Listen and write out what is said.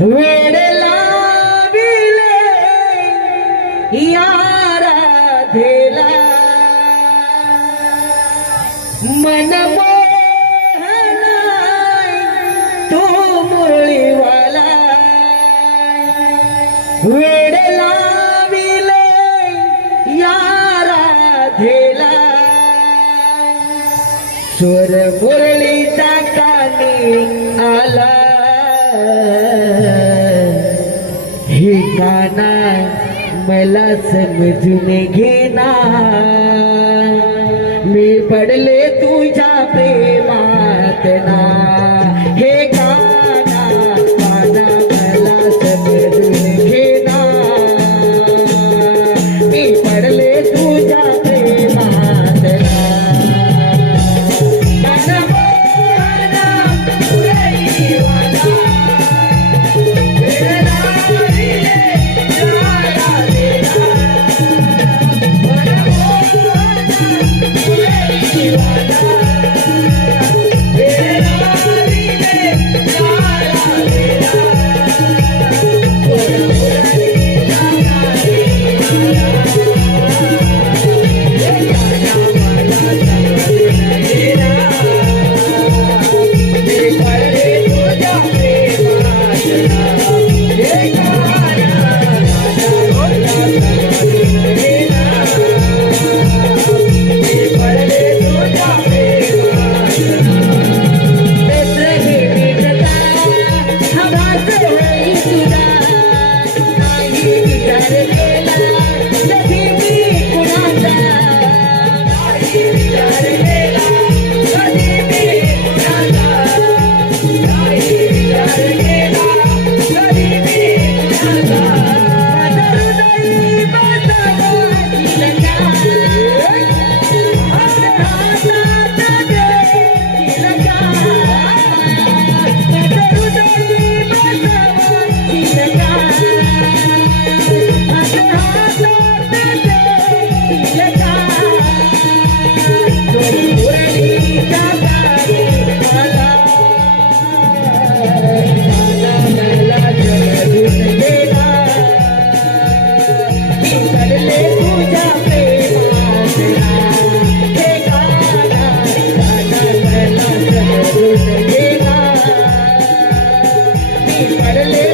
वेड लाविले यारा धेला मन तो मुरळीवाला वेड लाविले यारा धेला स्वर मुरळीचा कानी आला. गाना मला समजून घेना मी पडले तुझ्या प्रेमात ना हे गाना गाना मला समजून घेना मी you. पडले பரலே